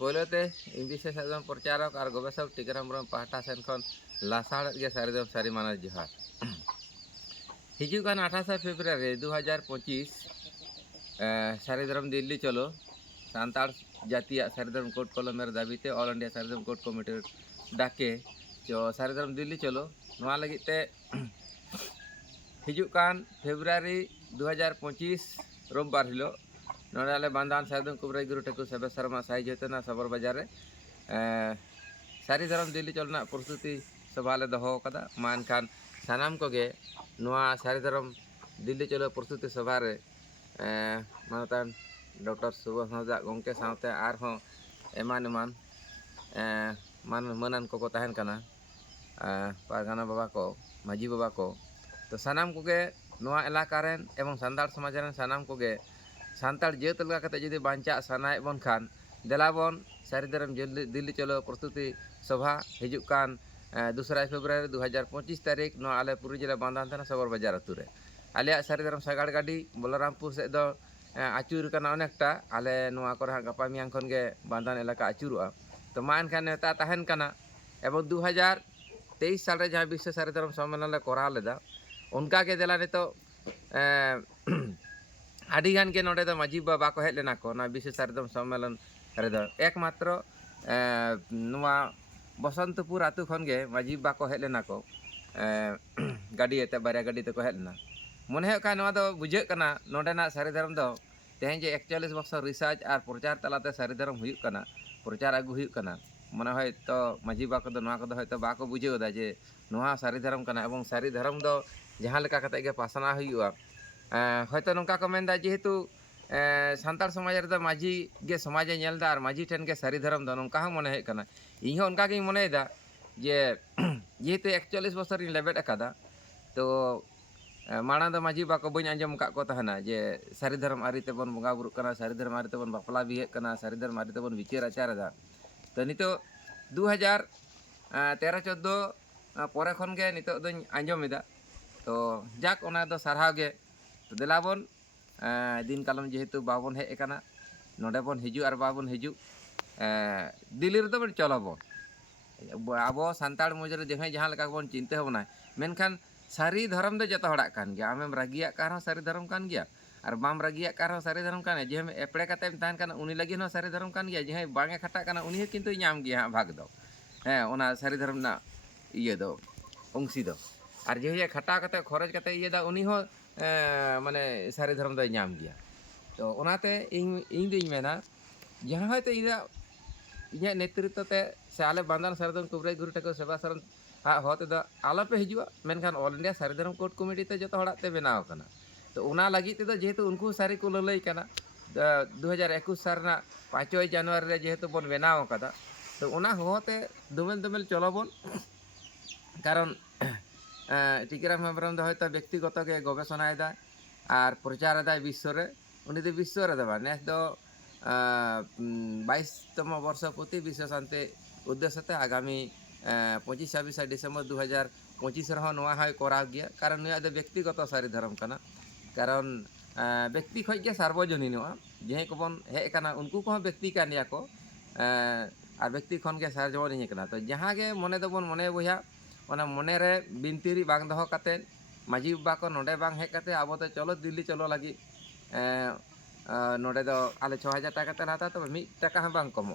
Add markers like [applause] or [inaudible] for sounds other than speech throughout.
ᱯᱳᱭᱞᱳᱛᱮ ᱤᱧ ᱵᱤᱥᱮᱥ ᱥᱟᱫᱚᱢ ᱯᱨᱚᱪᱟᱨᱚᱠ ᱟᱨ ᱜᱚᱵᱮᱥᱚᱠ ᱴᱤᱠᱟᱨᱟᱢ ᱵᱨᱚᱢ ᱯᱟᱦᱴᱟ ᱥᱮᱱ ᱠᱷᱚᱱ ᱞᱟᱥᱟᱲ ᱜᱮ ᱥᱟᱨᱤᱫᱚᱢ ᱥᱟᱨᱤ ᱢᱟᱱᱟᱣ ᱡᱚᱦᱟᱨ ᱦᱤᱡᱩᱜ ᱠᱟᱱ ᱟᱴᱷᱟᱥᱮ ᱯᱷᱮᱵᱨᱩᱣᱟᱨᱤ ᱫᱩ ᱦᱟᱡᱟᱨ ᱯᱚᱸᱪᱤᱥ সারিধরম দিল্লি চলো সান্তাল জাতীয় সারিধরম কোর্ট কলমের দাবিতে অল ইন্ডিয়া সারিধরম কোর্ট কমিটির ডাকে তো সারিধরম দিল্লি চলো নয়া লাগিতে হিজুক কান ফেব্রুয়ারি দু হাজার পঁচিশ রোববার হিলো नोड़े आले बांधान साधन कुबराई गुरु ठाकुर सेबे शर्मा साई जोतना सबर बाज़ार। सारी धरम दिल्ली चलना प्रस्तुति सभा ले दहो कदा। मान खान सानाम नुआ सारी धरम दिल्ली चलो प्रस्तुति सभा मानतान डॉक्टर सुभाष हाजरा आर हों, एमान एमान मान मनान को को पारगाना बाबा को, माजी बाबा को। तो सानाम कोगे, नुआ एलाका रेन एवं सान्ताड़ समाज रेन सानाम कोगे सान्ताड़ जेत लगा कते जुदी बांचा सानाय बन खान देलाबन सारी धरम दिल्ली चलो प्रस्तुति सभा हिजुक कान दूसरा फेब्रुआरी दो हज़ार पच्चीस तारीख नो आले पुरी जिला बांधान थाना सबर बाज़ार अतु रे आलिया सारी धरम सागाड़ गाड़ी बलरामपुर से दो आचुर कना अनेकटा आले नुआ करे हाँ गपा मियाँ खन गे बांधान एलाका आचुरुआ तो मा एनखान नेता तहन कना एवं दो हज़ार तेईस साल रे जहाँ विश्व सारी धरम सम्मेलन ले कराव आगे ना माजी बाबा [clears throat] को हजलेना को विश्व सम्मेलन एकम्र बसंतपुर आत खनगे माजी बाबा को हजलेना को गाड़ी एत बारे गाड़ी तक हजलेना मन बुझेना ना सारीधारम तेज एक चल्लिस बक्स रिसार्च और प्रचार तलाते सारीधारम होना प्रचार आगूना मन तो माजी बाबा को तो बुझे जे ना सारी धरम जहाँ पासना ᱦᱚᱭᱛᱳ ᱱᱚᱝᱠᱟ ᱠᱚ ᱢᱮᱱᱫᱟ ᱡᱮᱦᱮᱛᱩ ᱥᱟᱱᱛᱟᱲ ᱥᱚᱢᱟᱡᱽ ᱨᱮᱫᱚ ᱢᱟᱺᱡᱷᱤ ᱜᱮ ᱥᱚᱢᱟᱡᱽ ᱮ ᱧᱮᱞᱫᱟ ᱟᱨ ᱢᱟᱺᱡᱷᱤ ᱴᱷᱮᱱ ᱜᱮ ᱥᱟᱹᱨᱤ ᱫᱷᱚᱨᱚᱢ ᱫᱚ ᱱᱚᱝᱠᱟ ᱦᱚᱸ ᱢᱚᱱᱮ ᱦᱩᱭᱩᱜ ᱠᱟᱱᱟ ᱤᱧᱦᱚᱸ ᱚᱱᱠᱟᱜᱤᱧ ᱢᱚᱱᱮᱭᱮᱫᱟ ᱡᱮ ᱡᱮᱦᱮᱛᱩ ᱮᱠᱪᱚᱞᱞᱤᱥ ᱵᱚছᱨᱤᱧ ᱞᱮᱵᱮᱫ ᱟᱠᱟᱫᱟ ᱛᱚ ᱢᱟᱲᱟᱝ ᱫᱚ ᱢᱟᱺᱡᱷᱤ ᱵᱟᱠᱚ ᱵᱟᱹᱧ ᱟᱸᱡᱚᱢ ᱟᱠᱟᱫ ᱠᱚ ᱛᱟᱦᱮᱱᱟ ᱡᱮ ᱥᱟᱹᱨᱤ ᱫᱷᱚᱨᱚᱢ ᱟᱹᱨᱤ ᱛᱮᱵᱚᱱ ᱵᱚᱸᱜᱟ ᱵᱩᱨᱩᱜ ᱠᱟᱱᱟ ᱥᱟᱹᱨᱤ ᱫᱷᱚᱨᱚᱢ ᱟᱹᱨᱤ ᱛᱮᱵᱚᱱ ᱵᱟᱯᱞᱟ ᱵᱤᱦᱟᱹᱜ ᱠᱟᱱᱟ ᱥᱟᱹᱨᱤ ᱫᱷᱚᱨᱚᱢ ᱟᱹᱨᱤ ᱛᱮᱵᱚᱱ ᱵᱤᱪᱟᱹᱨ ᱟᱪᱟᱨ ᱮᱫᱟ ᱛᱚ ᱱᱤᱛᱚᱜ ᱫᱩ ᱦᱟᱡᱟᱨ ᱛᱮᱨᱚ ᱪᱳᱫᱽᱫᱳ ᱯᱚᱨᱮ ᱠᱷᱚᱱᱜᱮ ᱱᱤᱛᱚᱜ ᱫᱚᱧ ᱟᱸᱡᱚᱢ ᱮᱫᱟ ᱛᱚ ᱡᱟᱠ ᱚᱱᱟ ᱫᱚ ᱥᱟᱨᱦᱟᱣ ᱜᱮ ᱛᱚ ᱫᱮᱞᱟᱵᱚᱱ ᱫᱤᱱ ᱠᱟᱞᱚᱢ ᱡᱮᱦᱮᱛᱩ ᱵᱟᱵᱚᱱ ᱦᱮᱡ ᱟᱠᱟᱱᱟ ᱱᱚᱰᱮ ᱵᱚᱱ ᱦᱤᱡᱩᱜ ᱟᱨ ᱵᱟᱵᱚᱱ ᱦᱤᱡᱩᱜ ᱫᱤᱞᱞᱤ ᱨᱮᱫᱚ ᱵᱚᱱ ᱪᱚᱞᱚᱵᱚᱱ ᱟᱵᱚ ᱥᱟᱱᱛᱟᱲ ᱢᱚᱡᱽᱨᱮ ᱡᱟᱦᱟᱸᱭ ᱡᱟᱦᱟᱸ ᱞᱮᱠᱟ ᱵᱚᱱ ᱪᱤᱱᱛᱟᱹ ᱵᱷᱟᱵᱽᱱᱟᱭ ᱢᱮᱱᱠᱷᱟᱱ ᱥᱟᱹᱨᱤ ᱫᱷᱚᱨᱚᱢ ᱫᱚ ᱡᱚᱛᱚ ᱦᱚᱲᱟᱜ ᱠᱟᱱ ᱜᱮᱭᱟ ᱟᱢᱮᱢ ᱨᱟᱹᱜᱤᱭᱟᱜ ᱠᱟᱱ ᱨᱮᱦᱚᱸ ᱥᱟᱹᱨᱤ ᱫᱷᱚᱨᱚᱢ ᱠᱟᱱ ᱜᱮᱭᱟ ᱟᱨ ᱵᱟᱢ ᱨᱟᱹᱜᱤᱭᱟᱜ ᱠᱟᱱ ᱨᱮᱦᱚᱸ ᱥᱟᱹᱨᱤ ᱫᱷᱚᱨᱚᱢ ᱠᱟᱱᱟ ᱡᱮᱢ ᱮᱯᱲᱮ ᱠᱟᱛᱮᱢ ᱛᱟᱦᱮᱱ ᱠᱟᱱᱟ ᱩᱱᱤ ᱞᱟᱹᱜᱤᱫ ᱦᱚᱸ ᱥᱟᱹᱨᱤ ᱫᱷᱚᱨᱚᱢ ᱠᱟᱱ ᱜᱮᱭᱟ ᱡᱟᱦᱟᱸᱭ ᱵᱟᱝ ᱮ ᱠᱷᱟᱴᱟᱜ ᱠᱟᱱᱟ ᱩᱱᱤ ᱦᱚᱸ ᱠᱤᱱᱛᱩ ᱧᱟᱢ ᱜᱮᱭᱟ ᱦᱟᱸᱜ ᱵᱷᱟᱜᱽ ᱫᱚ ᱦᱮᱸ ᱚᱱᱟ ᱥᱟᱹᱨᱤ ᱫᱷᱚᱨᱚᱢ ᱨᱮᱱᱟᱜ ᱤᱭᱟᱹ ᱫᱚ ᱚᱝᱥᱤ ᱫᱚ ᱟᱨ ᱡᱮ ᱠᱷᱟᱴᱟᱣ ᱠᱟᱛᱮ ᱠᱷᱚᱨᱚᱪ ᱠᱟᱛᱮ ᱤᱭᱟᱹᱫᱟ ᱩᱱᱤ ᱦᱚᱸ ᱢᱟᱱᱮ ᱥᱟᱹᱨᱤ ᱫᱷᱚᱨᱚᱢ ᱫᱚᱭ ᱧᱟᱢ ᱜᱮᱭᱟ ᱛᱚ ᱚᱱᱟᱛᱮ ᱤᱧ ᱤᱧ ᱫᱩᱧ ᱢᱮᱱᱟ ᱡᱟᱦᱟᱸ ᱦᱚᱭᱛᱳ ᱤᱧᱟᱹᱜ ᱤᱧᱟᱹᱜ ᱱᱮᱛᱨᱤᱛᱛᱚ ᱛᱮ ᱥᱮ ᱟᱞᱮ ᱵᱟᱸᱫᱟᱱ ᱥᱟᱨᱤᱫᱷᱚᱨᱚᱢ ᱠᱩᱵᱨᱟᱹᱭ ᱜᱩᱨᱩ ᱴᱷᱟᱹᱠᱩᱨ ᱥᱮᱵᱟ ᱥᱚᱨᱮᱱ ᱟᱜ ᱦᱚᱛ ᱛᱮᱫᱚ ᱟᱞᱚᱯᱮ ᱦᱤᱡᱩᱜᱼᱟ ᱢᱮᱱᱠᱷᱟᱱ all India Sari Dharam code committee ᱛᱮ ᱡᱚᱛᱚ ᱦᱚᱲᱟᱜ ᱛᱮ ᱵᱮᱱᱟᱣ ᱟᱠᱟᱱᱟ ᱛᱚ ᱚᱱᱟ ᱞᱟᱹᱜᱤᱫ ᱛᱮᱫᱚ ᱡᱮᱦᱮᱛᱩ ᱩᱱᱠᱩ ᱥᱟᱹᱨᱤ ᱠᱚ ᱞᱟᱹᱞᱟᱹᱭ ᱠᱟᱱᱟ ᱫᱩ ᱦᱟᱡᱟᱨ ᱮᱠᱩᱥ ᱥᱟᱞ ᱨᱮᱱᱟᱜ ᱯᱟᱸᱪᱚᱭ ᱡᱟᱱᱩᱣᱟᱨᱤ ᱨᱮ ᱡᱮᱦᱮᱛᱩ ᱵᱚᱱ ᱵᱮᱱᱟᱣ ᱟᱠᱟᱫᱟ ᱛᱚ ᱚᱱᱟ ᱦᱚᱦᱚᱛᱮ ᱫᱚᱢᱮᱞ ᱫᱚᱢᱮᱞ ᱪᱚᱞᱚᱵᱚᱱ ᱠᱟᱨᱚᱱ টিকিরাম হেমব্রম হয়তো ব্যক্তিগতকে গবেষণা দেয় আর প্রচার দেয় বিশ্বরে। উনি তো বিশ্বরে দেবা নেস তো বাইশতম বর্ষ প্রতি বিশ্ব শান্তি উদ্দেশ্যতে আগামী পঁচিশ, ছাব্বিশ ডিসেম্বর দু হাজার পঁচিশ রহ নয় হয় করা গিয়া। কারণ নয় তো ব্যক্তিগত সারি ধরম কানা। কারণ ব্যক্তি খোঁজ গে সার্বজনীন নয়া যে কবন হেজ উনকু কোহ ব্যক্তি কানিয়া ইয়াকো আর ব্যক্তি খন গে সার্বজনীন তো যাহাগে মনে দবন, মনে বইয়া मनरे बनती दौते माजी बाबा को ना बांग हेकते अब तो चलो दिल्ली चलो लगी नोड़े आले छह हज़ार टाक हाथा तब मी टाका कम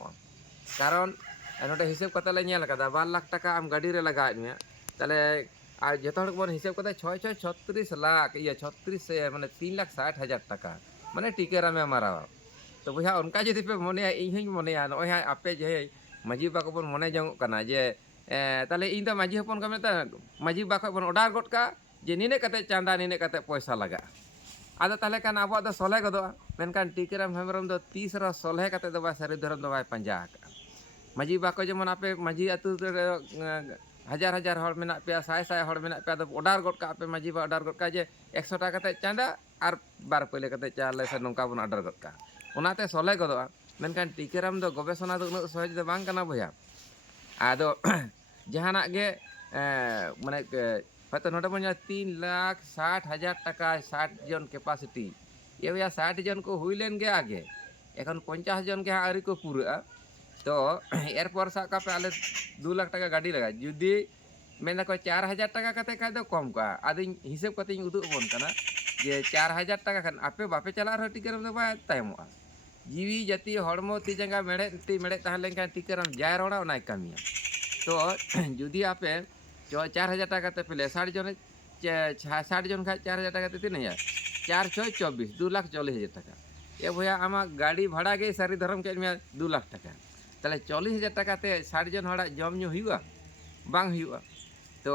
कारण ना हिसाब का बार लाख टाका आम गाड़ी लगा मे ते जो बन हिसाब को छः छः छत्तीस लाख इ छत्तीस मैं तीन लाख साठ हज़ार टाका मैं टिकेरा में मारा तब बोझा उनका जी पे मन इन मन नोए आपे जे माजी बाबा को बन मने जो जे ᱛᱟᱦᱚᱞᱮ ᱤᱧ ᱫᱚ ᱢᱟᱺᱡᱷᱤ ᱦᱚᱯᱚᱱ ᱠᱚ ᱢᱮᱛᱟ ᱢᱟᱺᱡᱷᱤ ᱵᱟ ᱠᱷᱚᱡ ᱵᱚᱱ ᱚᱰᱟᱨ ᱜᱚᱫ ᱠᱟᱜᱼᱟ ᱡᱮ ᱱᱤᱱᱟᱹᱜ ᱠᱟᱛᱮᱫ ᱪᱟᱸᱫᱟ ᱱᱤᱱᱟᱹᱜ ᱠᱟᱛᱮᱫ ᱯᱚᱭᱥᱟ ᱞᱟᱜᱟᱜᱼᱟ ᱟᱫᱚ ᱛᱟᱦᱚᱞᱮ ᱠᱷᱟᱱ ᱟᱵᱚᱣᱟᱜ ᱫᱚ ᱥᱚᱞᱦᱮ ᱜᱚᱫᱚᱜᱼᱟ ᱢᱮᱱᱠᱷᱟᱱ ᱴᱤᱠᱟᱹᱨᱟᱢ ᱦᱮᱢᱵᱨᱚᱢ ᱫᱚ ᱛᱤᱥ ᱨᱮᱦᱚᱸ ᱥᱚᱞᱦᱮ ᱠᱟᱛᱮᱫ ᱫᱚ ᱵᱟᱭ ᱥᱟᱹᱨᱤ ᱫᱷᱚᱨᱚᱢ ᱫᱚ ᱵᱟᱭ ᱯᱟᱸᱡᱟ ᱟᱠᱟᱜᱼᱟ ᱢᱟᱺᱡᱷᱤ ᱵᱟᱠᱚ ᱡᱮᱢᱚᱱ ᱟᱯᱮ ᱢᱟᱺᱡᱷᱤ ᱟᱹᱛᱩ ᱨᱮ ᱦᱟᱡᱟᱨ ᱦᱟᱡᱟᱨ ᱦᱚᱲ ᱢᱮᱱᱟᱜ ᱯᱮᱭᱟ ᱥᱟᱭ ᱥᱟᱭ ᱦᱚᱲ ᱢᱮᱱᱟᱜ ᱯᱮᱭᱟ ᱟᱫᱚ ᱚᱰᱟᱨ ᱜᱚᱫ ᱠᱟᱜ ᱯᱮ ᱢᱟᱺᱡᱷᱤ ᱵᱟ ᱚᱰᱟᱨ ᱜᱚᱫ ᱠᱟᱜᱼᱟ ᱡᱮ ᱮᱠᱥᱚ ᱴᱟᱠᱟ ᱠᱟᱛᱮᱫ ᱪᱟᱸᱫᱟ ᱟᱨ ᱵᱟᱨ ᱯᱟᱹᱭᱞᱟᱹ ᱠᱟᱛᱮᱫ ᱪᱟᱣᱞᱮ ᱥᱮ ᱱᱚᱝᱠᱟ ᱵᱚᱱ ᱚᱰᱟᱨ ᱜᱚᱫ ᱠᱟᱜᱼᱟ ᱚᱱᱟᱛᱮ ᱥᱚᱞᱦᱮ ᱜᱚᱫᱚᱜᱼᱟ ᱢᱮᱱᱠᱷᱟᱱ ᱴᱤᱠᱟᱹᱨᱟᱢ ᱫᱚ ᱜᱚᱵᱮᱥᱚᱱᱟ ᱫᱚ ᱩᱱᱟᱹᱜ ᱥᱚᱦᱚᱡᱽ ᱫᱚ ᱵᱟᱝ ᱠᱟᱱᱟ ᱵᱚᱭᱦᱟ ᱟᱫᱚ जहाँ मैं पता ना बन तीन लाख साठ हज़ार टका साठ जन कैपासिटी ये भैया साठ जन को हुई लेन आगे एखन पंचाश जन के हाँ आरी को पूरा तो एरपर सा का पे दो लाख टका गाड़ी लगा जुदी में चार हज़ार टका कते कम का आदि हिसाब कते उदुबन जे चार हज़ार टका खान आपे बापे चला रहा टीकरम बैम जीवी जाती हड़म तीजा मेड़ ती मेड़ तहलेन टीकरम जाए रहा कमी ᱛᱚ ᱡᱩᱫᱤ ᱟᱯᱮ चार हज़ार टाका तो पेले साठ जन साठ जन खा, चार हज़ार टाका तो तीन हज़ार, चार छः चौबीस, दो लाख चालीस हज़ार टाक। ए भैया, आम गाड़ी भाड़ा के सारी धरम के में दो लाख टाका। तेल चालीस हज़ार टाकाते साठ जन हड़ा जमू बांग तो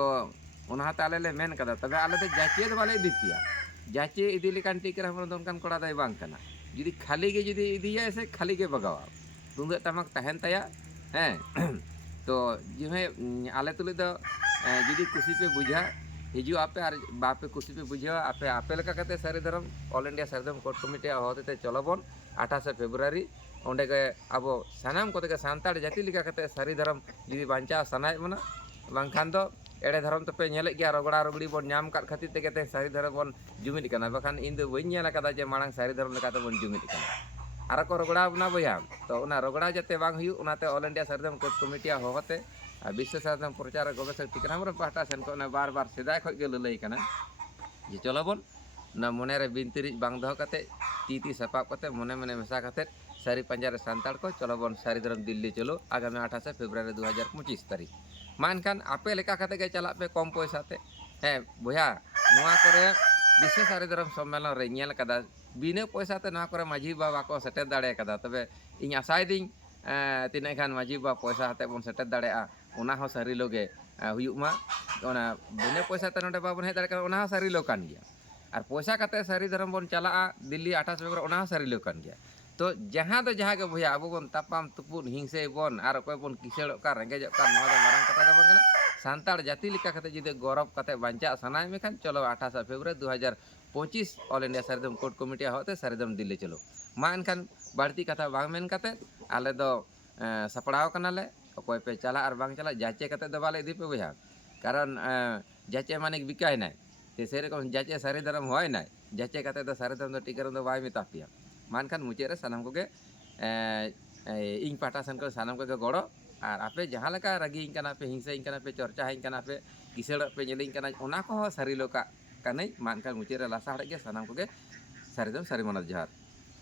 उनाते मेन कदा तब आल जाचिए बाले इदीपे जाचिए इदी लेकान टीकर हमरो जुदी खाली के, जुदी इदिया से खाली के बगावा। तुंगे तमक तहन तया, हैं? [clears throat] तो जिमे आले तुले तो जी खुशी पे बुझा, हिजु आपे बापे खुशी पे बुझे, आपे आपे लेका कते सारे ऑल इंडिया सारी धर्म कोर्ट कमिटी होते ते चलबोन 28 फेब्रुवारी ओंडे के अब सनाम कोते तो के सांताड़ जाति धरम कते जी बांचा सनाय मना बांखान तो एड़े तो पे के रगड़ा रगड़ी बन नाम कर खाती ते कते सारे धर्म इन दो वइन नेला कदा जे माड़ा सारे धर्म लेका और को रगड़ा बया तो रगड़ा जाते बाते अल इंडिया सरदम कोट कमिटिया हहते विश्व सरदम प्रचार गवेशक टिकराम पाटा सेन बार बार सदा खे लाइना जे चलो बन मनरे बीतरीज बा दौते ती ती सपाब कर मने मने मशा कर सारी पाजारे सानताड़ को चलो बन सारी धरम दिल्ली चलो आगामी अठाशे फेब्रुआर दो हज़ार पचिस तारीख मानखान आपे चलापे कम पैसा ते बया bisa sari dorong sommelon renyel kada bine poisa tena kore majiba bako setet dale kada tebe inya siding tinaikan majiba poisa hate pun setet dale a unaho sari loge huyuk ma ona bine poisa tena de babun hetar kada sari lokan dia ar poisa kate sari dorong pun cala a dili atas bebro unaho sari lokan dia to jahat to jahat ke buya abu pun tapam tupun hingse pun ar koi pun kisel kar rengke jok kar mawata marang kata kata pun सानार जाति जुदी गौरव बचा सना मेखान चलो अठाश फेब्रुआर दो हज़ार पचिस all India Sari Dharam code committee हवाते सारेदम Delhi चलो माँ इन बाड़ती कथा बान आल सापड़े अकय पे चला और बांग चला जाचे बाले इधी पे बोझा कारण जाचे मानिक बिकाय से सरकम जाचे सारे दाराम होना जाचे सारे दाम टीकर मताप पे मान खान सामान को इन पाटा सन सामान को गड़ो ᱟᱨ ᱟᱯᱮ ᱡᱟᱦᱟᱸ ᱞᱮᱠᱟ ᱨᱟᱹᱜᱤᱧ ᱠᱟᱱᱟ ᱯᱮ ᱦᱤᱝᱥᱟᱹᱧ ᱠᱟᱱᱟ ᱯᱮ ᱪᱚᱨᱪᱟᱧ ᱠᱟᱱᱟ ᱯᱮ ᱠᱤᱥᱟᱹᱲᱚᱜ ᱯᱮ ᱧᱮᱞᱤᱧ ᱠᱟᱱᱟ ᱚᱱᱟ ᱠᱚᱦᱚᱸ ᱥᱟᱹᱨᱤ ᱞᱳᱠᱟᱜ ᱠᱟᱹᱱᱟᱹᱧ ᱢᱟ ᱮᱱᱠᱷᱟᱱ ᱢᱩᱪᱟᱹᱫ ᱨᱮ ᱞᱟᱥᱟᱲᱦᱮᱫ ᱜᱮ ᱥᱟᱱᱟᱢ ᱠᱚᱜᱮ ᱥᱟᱹᱨᱤ ᱫᱚ ᱥᱟᱹᱨᱤ ᱢᱚᱱᱚᱛ ᱡᱚᱦᱟᱨ